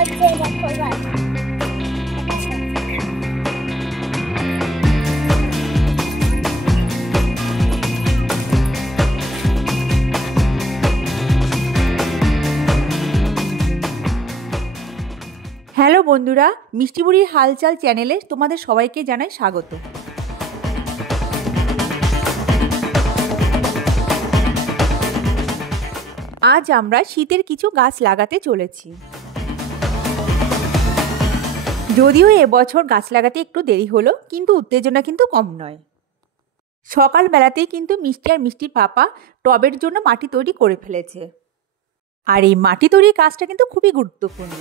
Hello বন্ধুরা, মিষ্টি বুড়ির হালচাল চ্যানেলে তোমাদের সবাইকে জানাই স্বাগত। আজ আমরা শীতের কিছু গাছ লাগাতে চলেছি। যদিও এবছর গাছ লাগাতে একটু দেরি হলো, কিন্তু উত্তেজনা কিন্তু কম নয়। সকালবেলাতেই কিন্তু মিষ্টি আর মিষ্টির পাপা টবের জন্য মাটি তৈরি করে ফেলেছে। আর এই মাটি তৈরির কাজটা কিন্তু খুবই গুরুত্বপূর্ণ।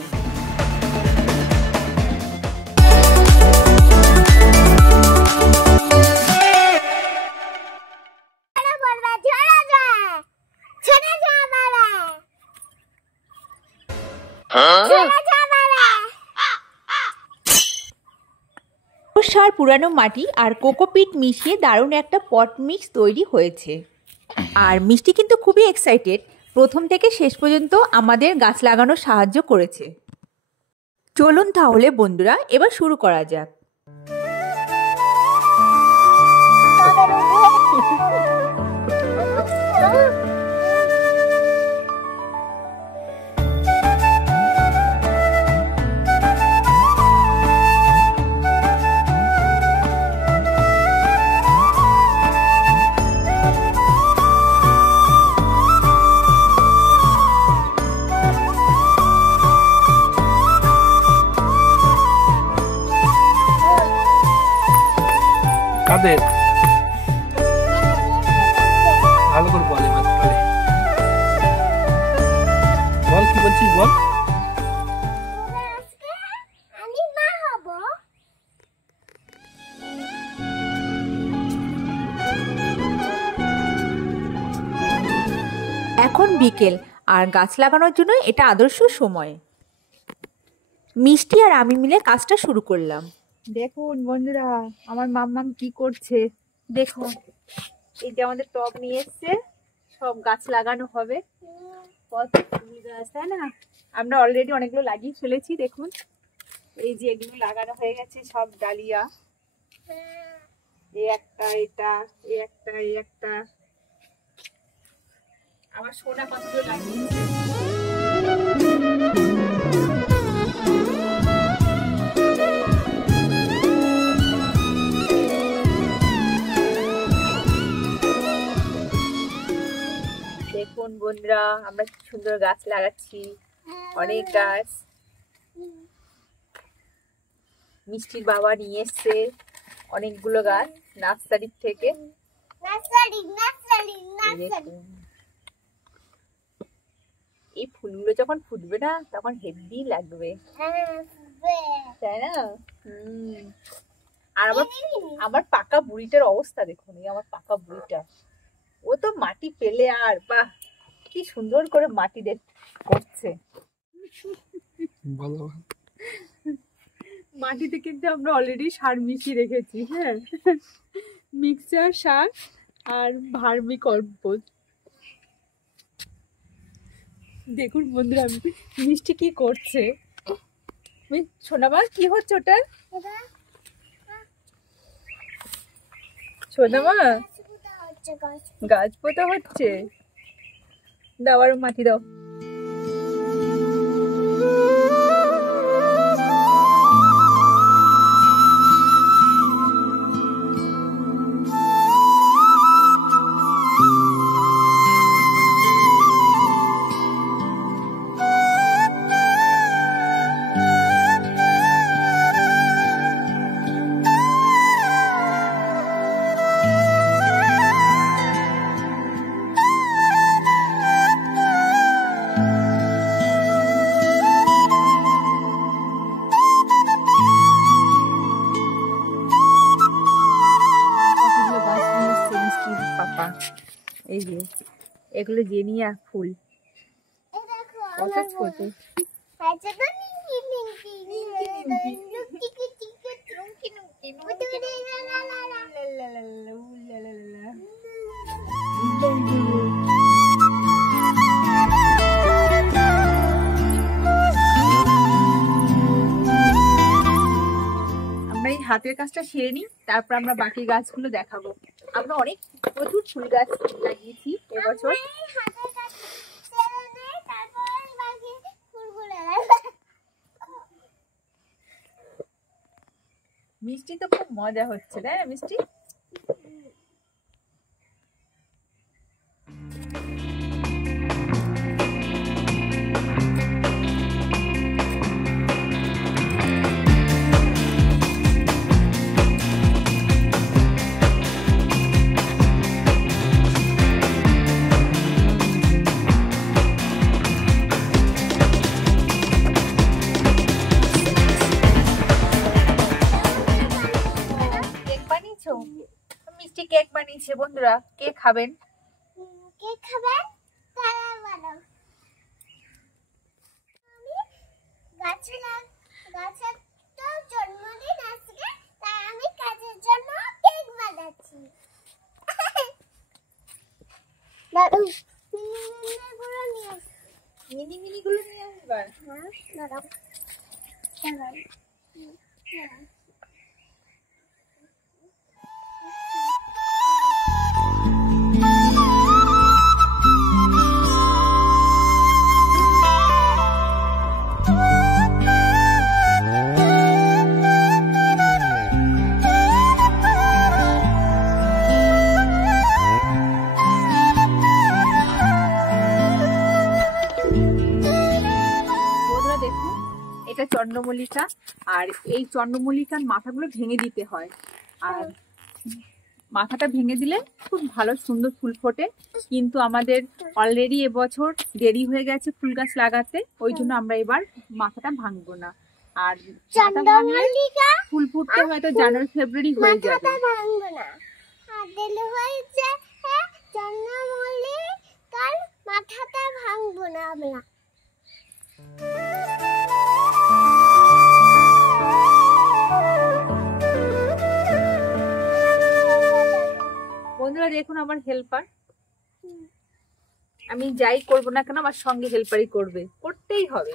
সার, পুরানো মাটি আর কোকোপিট মিশিয়ে দারুণ একটা পট মিক্স তৈরি হয়েছে। আর মিষ্টি কিন্তু খুবই এক্সাইটেড, প্রথম থেকে শেষ পর্যন্ত আমাদের গাছ লাগানোর সাহায্য করেছে। চলুন তাহলে বন্ধুরা, এবার শুরু করা যাক। কাদের ভালো করে বল, এবার বল কি বলছিস বল। আমি মা হব। এখন বিকেল, আর গাছ লাগানোর জন্য এটা আদর্শ সময়। মিষ্টি আর আমি মিলে কাজটা শুরু করলাম। দেখুন বন্ধুরা, আমার মাম্মাম কি করছে দেখুন। এই যে আমাদের টব নিয়ে এসছে, সব গাছ লাগানো হবে। কত ফুল গাছ, তাই না? আমরা অলরেডি অনেকগুলো লাগিয়ে ফেলেছি। দেখুন এই যে এগুলো লাগানো হয়ে গেছে, সব ডালিয়া। এই একটা, এটা, এই একটা, এই একটা। আমার সোনা কতগুলো লাগিয়েছে। দেখুন বন্ধুরা, আমরা কি সুন্দর গাছ লাগাচ্ছি, অনেক গাছ। মিষ্টির বাবা নিয়ে এসছে অনেকগুলো গাছ নার্সারির থেকে। এই ফুলগুলো যখন ফুটবে না, তখন হেভি লাগবে, তাই না? আর আমার পাকা বুড়িটার অবস্থা দেখুন। এই আমার পাকা বুড়িটা, ও তো মাটি পেলে আর বাহ, কি সুন্দর করে মাটি করছে। মাটিতে কিন্তু আমরা অলরেডি সার মিশিয়ে রেখেছি। হ্যাঁ, মিক্সচার সার আর ভার্মি কম্পোস্ট। দেখুন বন্ধুরা, মিষ্টি কি করছে। সোনামা, কি হচ্ছে ওটা? সোনামা, গাছ পোতা হচ্ছে। দাও আরো মাটি দাও। এই যে এগুলো জেনিয়া ফুল, কত ছোট। হাতের কাজটা সেরে নিই, তারপর আমরা বাকি গাছগুলো দেখাবো। আমরা অনেক প্রচুর ফুল গাছ লাগিয়েছি এবছর। মিষ্টি তো খুব মজা হচ্ছে, তাই না মিষ্টি? মিষ্টি কেক বানিয়েছে বন্ধুরা, কেক খাবেন? কেক খাবেন? তাহলে বলো। আমি গাছের তো জন্মদিন আজকে, তাই আমি কাজের জন্য কেক বানাচ্ছি। দাদু মিনিগুলো নিয়ে আসি। মিনিগুলো নিয়ে আসবার? হ্যাঁ দাদু। এটা চন্দ্রমল্লিকা, আর এই চন্দ্রমল্লিকার মাথাগুলো ভেঙে দিতে হয়, আর মাথাটা ভেঙে দিলে খুব ভালো সুন্দর ফুল ফোটে। কিন্তু আমাদের অলরেডি এবছর দেরি হয়ে গেছে ফুল গাছ লাগাতে, ওই জন্য আমরা এবার মাথাটা ভাঙবো না। আর চন্দ্রমল্লিকা ফুল ফুটতে হয়তো জানুয়ারি ফেব্রুয়ারি হয়ে যাবে। মাথাটা ভাঙবো না, আর দিলে হয়েছে চন্দ্রমল্লিকার মাথাটা ভাঙবো না আমরা। বন্ধুরা দেখুন আমার হেল্পার, আমি যাই করবো না কেন আমার সঙ্গে হেল্পারই করবে, করতেই হবে।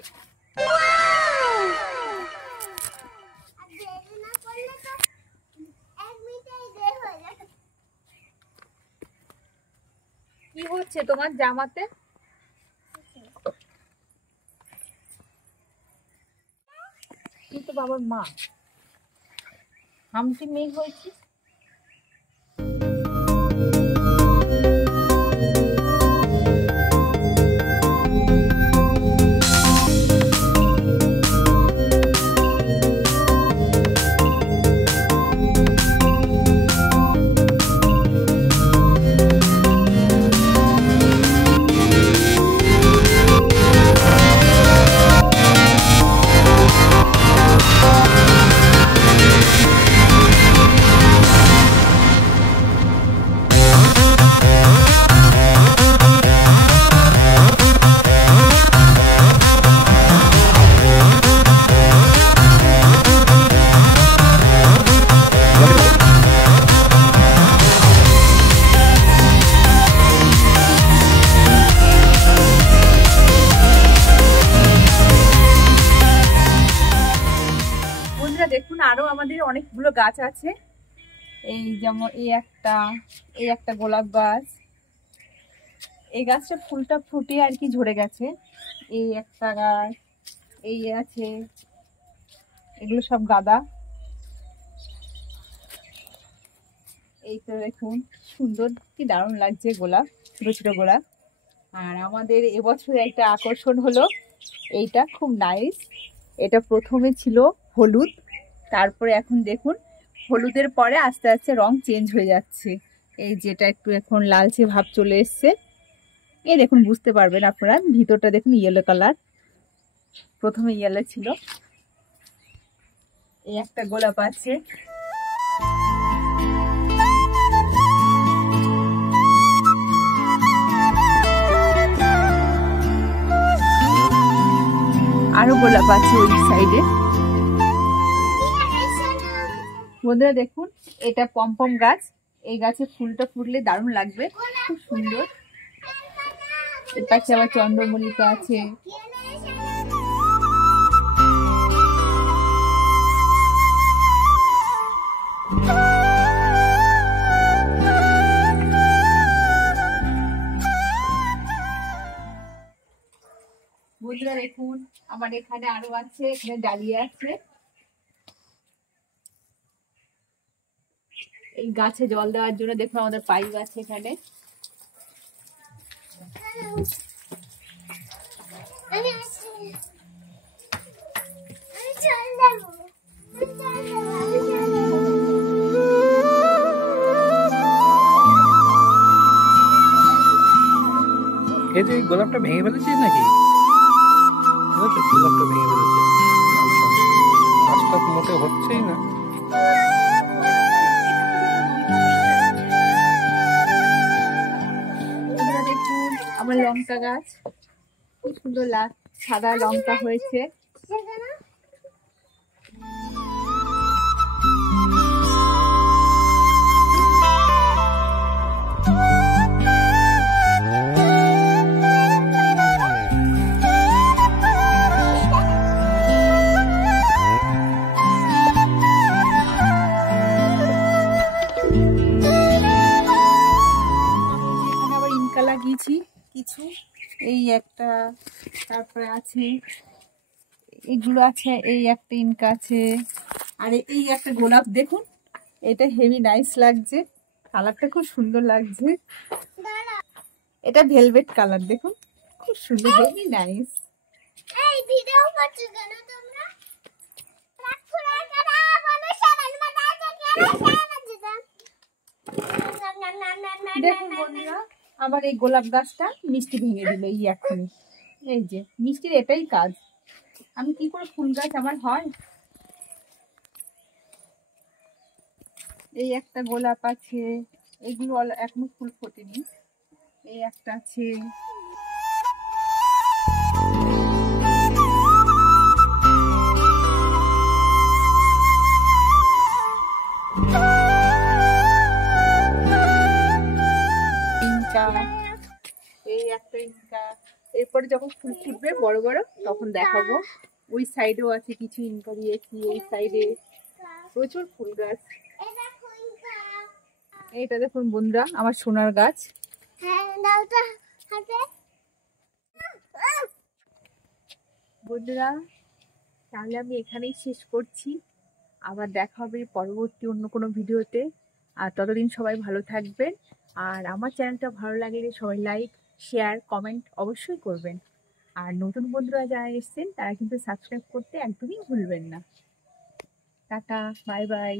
কি হচ্ছে তোমার জামাতে? তুই তো বাবার মা, হামটি মেয়ে হয়েছিস। দেখুন আরো আমাদের অনেকগুলো গাছ আছে, এই যেমন এই একটা গোলাপ গাছ, এই গাছটা ফুলটা ফুটে আর কি ঝরে গেছে। এই একটা গাছ, এই আছে, এগুলো সব গাঁদা। এই তো দেখুন সুন্দর কি দারুণ লাগছে গোলাপ, ছোট ছোট গোলাপ। আর আমাদের এবছর একটা আকর্ষণ হলো এইটা, খুব নাইস। এটা প্রথমে ছিল হলুদ, তারপরে এখন দেখুন হলুদের পরে আস্তে আস্তে রং চেঞ্জ হয়ে যাচ্ছে। এই যেটা একটু এখন লালচে ভাব চলে এসছে, এই দেখুন বুঝতে পারবেন আপনারা, ভিতরটা দেখুন ইয়েলো কালার, প্রথমে ইয়েলো ছিল। এই একটা গোলাপ আছে, আরো গোলাপ আছে ওই সাইডে। বন্ধুরা দেখুন এটা পমপম গাছ, এই গাছে ফুলটা ফুটলে দারুণ লাগবে, খুব সুন্দর। এর পাশে আবার চন্দ্রমল্লিকা আছে। বন্ধুরা দেখুন, আমার এখানে আরো আছে, এখানে ডালিয়া আছে। এই গাছে জল দেওয়ার জন্য দেখুন আমাদের পাইপ আছে এখানে। আমি আসছি। আমি জল দেবো। আমি জল দেবো। আমি জল দেবো। এই যে এই গোলাপটা ভেঙে ফেলেছিস নাকি? বুঝেছো? গোলাপটা ভেঙে ফেলেছে। কাজটা তো মোটে হচ্ছেই না। বন্ধুরা দেখুন আমার লঙ্কা গাছ, কি সুন্দর সাদা লঙ্কা হয়েছে। সেখানে এখানে আবার ইনকা লাগিয়েছি কিছু, এই একটা, তারপরে আছে এগুলো আছে, এই একটা ইনকা আছে, আর এই একটা গোলাপ দেখুন, এটা হেভি নাইস লাগছে, কালারটা খুব সুন্দর লাগছে। এটা ভেলভেট কালার, দেখুন খুব সুন্দর, হেভি নাইস। এই ভিডিও করছো কেন তোমরা? রাখুরা কারা বলে সারান মাথা থেকে সারান যেতাম। দেখুন বন্ধুরা, আমার এই গোলাপ গাছটা মিষ্টি ভেঙে দিল এই এখনই। এই যে মিষ্টির এটাই কাজ, আমি কি করে ফুল গাছ আমার হয়। এই একটা গোলাপ আছে, এগুলো এখনো ফুল ফোটেনি। এই একটা আছে, ইনকা, এই একটা ইনকা। এরপরে যখন ফুল ফুটবে বড় বড় তখন দেখাবো। ওই সাইডেও আছে কিছু ইনকা দিয়েছি, এই সাইডে প্রচুর ফুল গাছ। এটা কোনটা? এইটা দেখুন বন্ধুরা আমার সোনার গাছ। হ্যাঁ দাও তো হাতে। বন্ধুরা তাহলে আমি এখানেই শেষ করছি, আবার দেখা হবে পরবর্তী অন্য কোনো ভিডিওতে। আর ততদিন সবাই ভালো থাকবেন, আর আমার চ্যানেলটা ভালো লাগলে সবাই লাইক, শেয়ার, কমেন্ট অবশ্যই করবেন। আর নতুন বন্ধুরা যারা এসেছেন তারা কিন্তু সাবস্ক্রাইব করতে একদমই ভুলবেন না। Tata, bye bye.